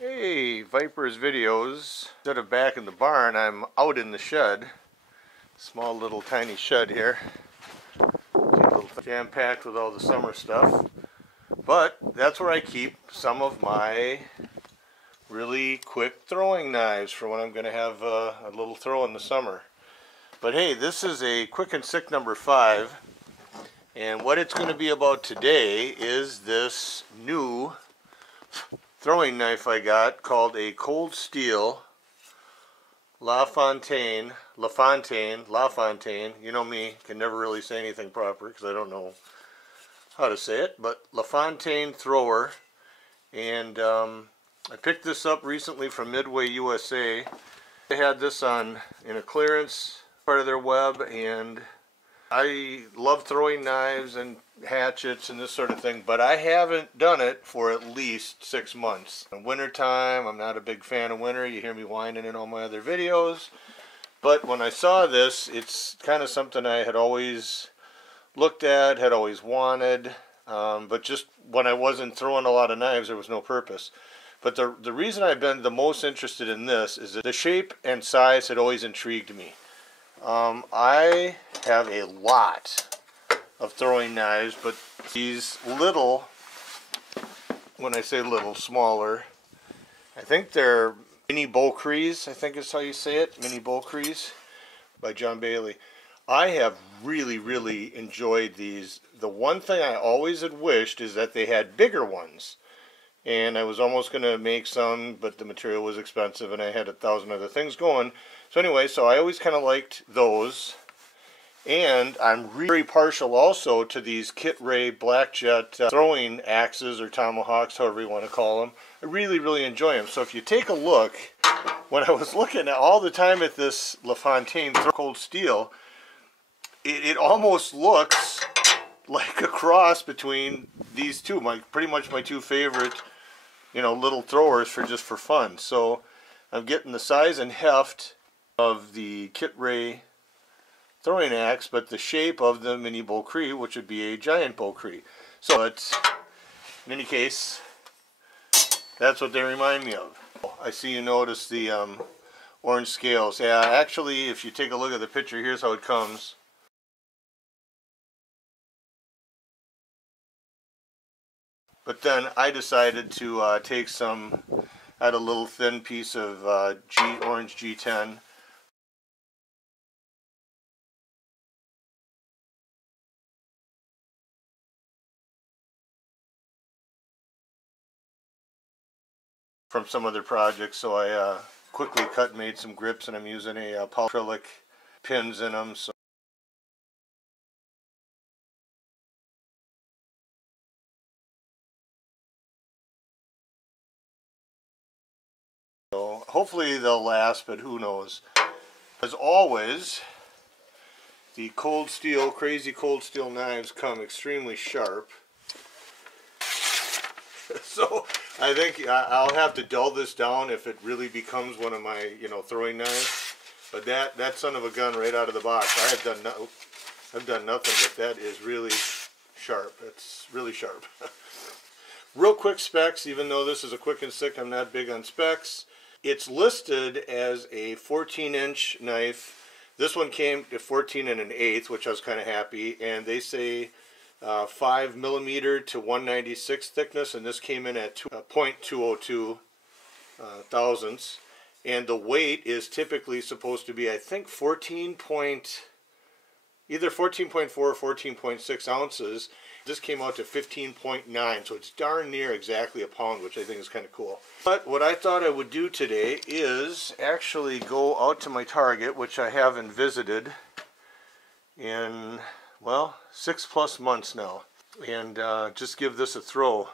Hey, Viper's videos. Instead of back in the barn, I'm out in the shed. Small little tiny shed here. Jam-packed with all the summer stuff. But that's where I keep some of my really quick throwing knives for when I'm going to have a little throw in the summer. But hey, this is a Quick and Sick number 5. And what it's going to be about today is this new throwing knife I got called a Cold Steel LaFontaine. You know me, can never really say anything proper because I don't know how to say it, but LaFontaine Thower. And I picked this up recently from Midway, USA. They had this in a clearance part of their web, and I love throwing knives and hatchets and this sort of thing, but I haven't done it for at least 6 months. In wintertime, I'm not a big fan of winter. You hear me whining in all my other videos. But when I saw this, it's kind of something I had always looked at, had always wanted, but just when I wasn't throwing a lot of knives, there was no purpose. But the reason I've been the most interested in this is that the shape and size had always intrigued me. I have a lot of throwing knives, but these little, when I say little, smaller, I think they're mini Beaucrees, I think is how you say it, mini Beaucrees by John Bailey. I have really enjoyed these. The one thing I always had wished is that they had bigger ones. And I was almost going to make some, but the material was expensive and I had 1,000 other things going. So anyway, so I always kind of liked those. And I'm very partial also to these Kit Ray Blackjet throwing axes or tomahawks, however you want to call them. I really enjoy them. So if you take a look, when I was looking at all the time at this LaFontaine Cold Steel, it almost looks like a cross between these two, pretty much my two favorite, little throwers for fun. So I'm getting the size and heft of the Kit Ray throwing axe, but the shape of the mini Beaucree, which would be a giant Beaucree. So it's, in any case, that's what they remind me of. I see you notice the orange scales. Yeah, actually, if you take a look at the picture, here's how it comes. But then I decided to take some, I had a little thin piece of orange G10. From some other projects, so I quickly cut and made some grips, and I'm using a polyacrylic pins in them. So hopefully they'll last, but who knows. As always, the crazy Cold Steel knives come extremely sharp. So I think I'll have to dull this down if it really becomes one of my, throwing knives. But that son of a gun right out of the box, I've done nothing, but that is really sharp. It's really sharp. Real quick specs, even though this is a Quick and Sick, I'm not big on specs. It's listed as a 14-inch knife. This one came to 14 1/8, which I was kind of happy, and they say 5 millimeter to 196 thickness, and this came in at 0.202 thousandths. And the weight is typically supposed to be, I think, either 14.4 or 14.6 ounces. This came out to 15.9, so it's darn near exactly a pound, which I think is kind of cool. But what I thought I would do today is actually go out to my Target, which I haven't visited in, well, 6+ months now, and just give this a throw.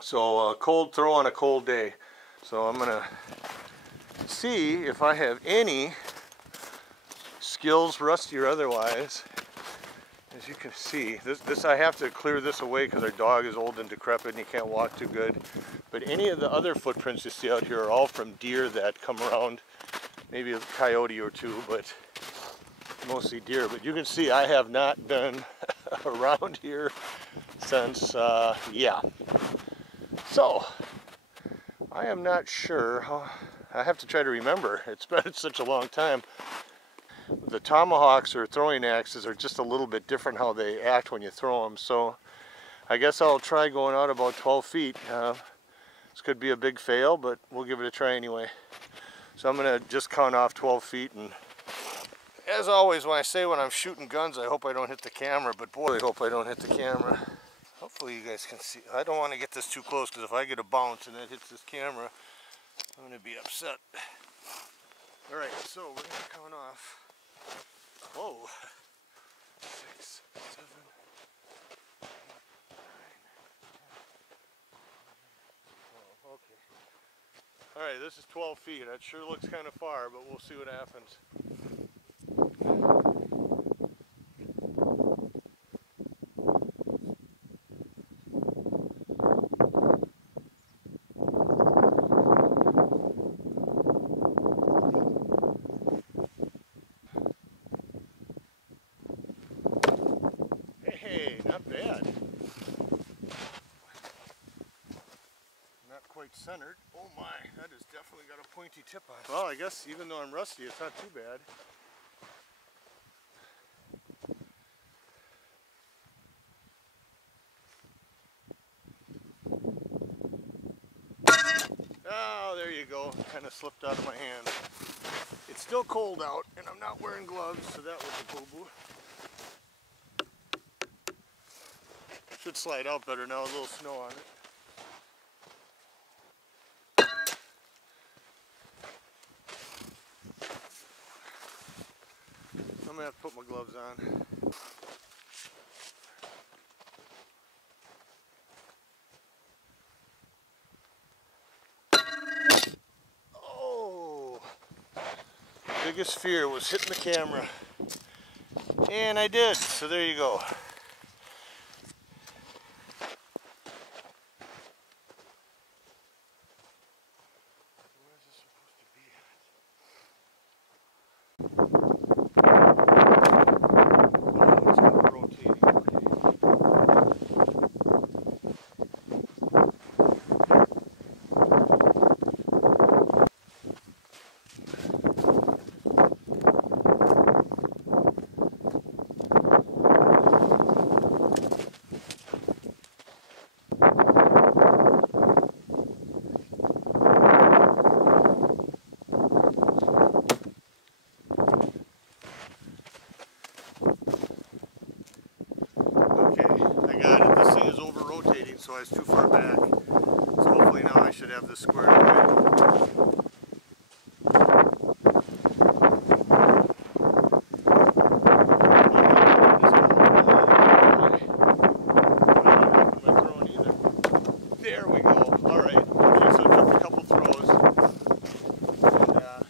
So a cold throw on a cold day. So I'm gonna see if I have any skills, rusty or otherwise. As you can see, this I have to clear this away because our dog is old and decrepit and he can't walk too good. But any of the other footprints you see out here are all from deer that come around, maybe a coyote or two, but mostly deer. But you can see I have not been around here since, yeah. So I am not sure how, I have to try to remember. It's been such a long time. The tomahawks or throwing axes are just a little bit different how they act when you throw them. So I guess I'll try going out about 12 feet. This could be a big fail, but we'll give it a try anyway. So I'm gonna just count off 12 feet, and as always when I say when I'm shooting guns, I hope I don't hit the camera, but boy, I hope I don't hit the camera. Hopefully you guys can see. I don't want to get this too close, because if I get a bounce and it hits this camera, I'm gonna be upset. All right, so we're gonna count off. Whoa. 6, 7, 8, 9, 10, 12. Okay. Alright, this is 12 feet. That sure looks kind of far, but we'll see what happens. Hey, not bad. Not quite centered. Oh my, that has definitely got a pointy tip on it. Well, I guess even though I'm rusty, it's not too bad. Oh, there you go. Kind of slipped out of my hand. It's still cold out, and I'm not wearing gloves, so that was a boo-boo. Should slide out better now, a little snow on it. I'm gonna have to put my gloves on. Oh! Biggest fear was hitting the camera. And I did, so there you go. So I was too far back. So hopefully now I should have this squared away. There we go. Alright. Okay, so I took a couple throws. And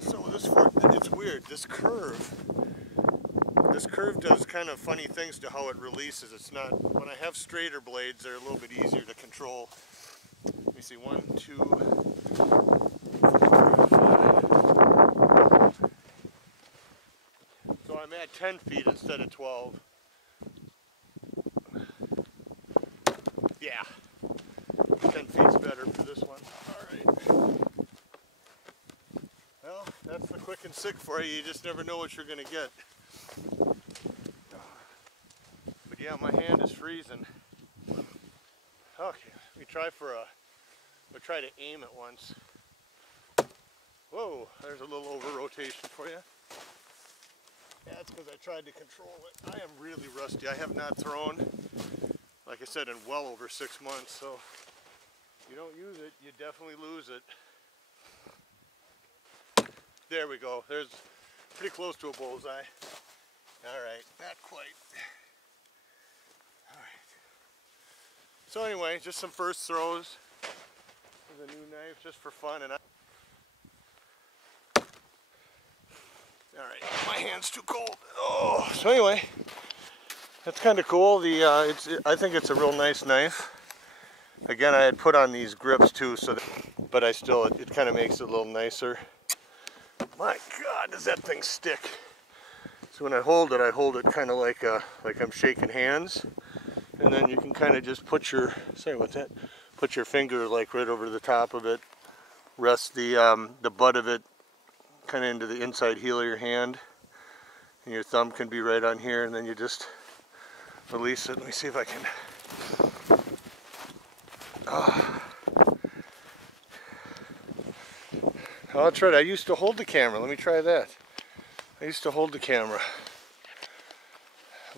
so this fork, it's weird. This curve does kind of funny things to how it releases. It's not, when I have straighter blades, they're a little bit easier to control. Let me see, 1, 2, 4, 5. So I'm at 10 feet instead of 12. Yeah, 10 feet's better for this one. Alright. Well, that's the quick and sick for you. You just never know what you're going to get. Yeah, my hand is freezing. Okay, we'll try to aim it once. Whoa, there's a little over rotation for you. Yeah, that's because I tried to control it. I am really rusty. I have not thrown, like I said, in well over 6 months, so if you don't use it, you definitely lose it. There we go. There's pretty close to a bullseye. Alright, not quite. So anyway, just some first throws with a new knife just for fun. And alright, my hand's too cold. Oh, so anyway, that's kind of cool. I think it's a real nice knife. Again, I had put on these grips too, so but it kind of makes it a little nicer. My God, does that thing stick? So when I hold it kind of like I'm shaking hands. And then you can kind of just put your put your finger like right over the top of it. Rest the butt of it kind of into the inside heel of your hand. And your thumb can be right on here, and then you just release it. Let me see if I can. Oh, that's right. I used to hold the camera. Let me try that. I used to hold the camera.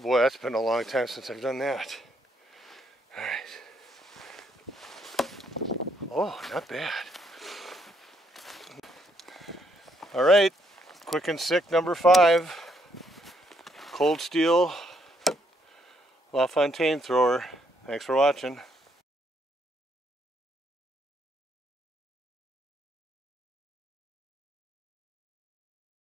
Boy, that's been a long time since I've done that. Alright. Oh, not bad. Alright, quick and sick number 5. Cold Steel LaFontaine Thrower. Thanks for watching.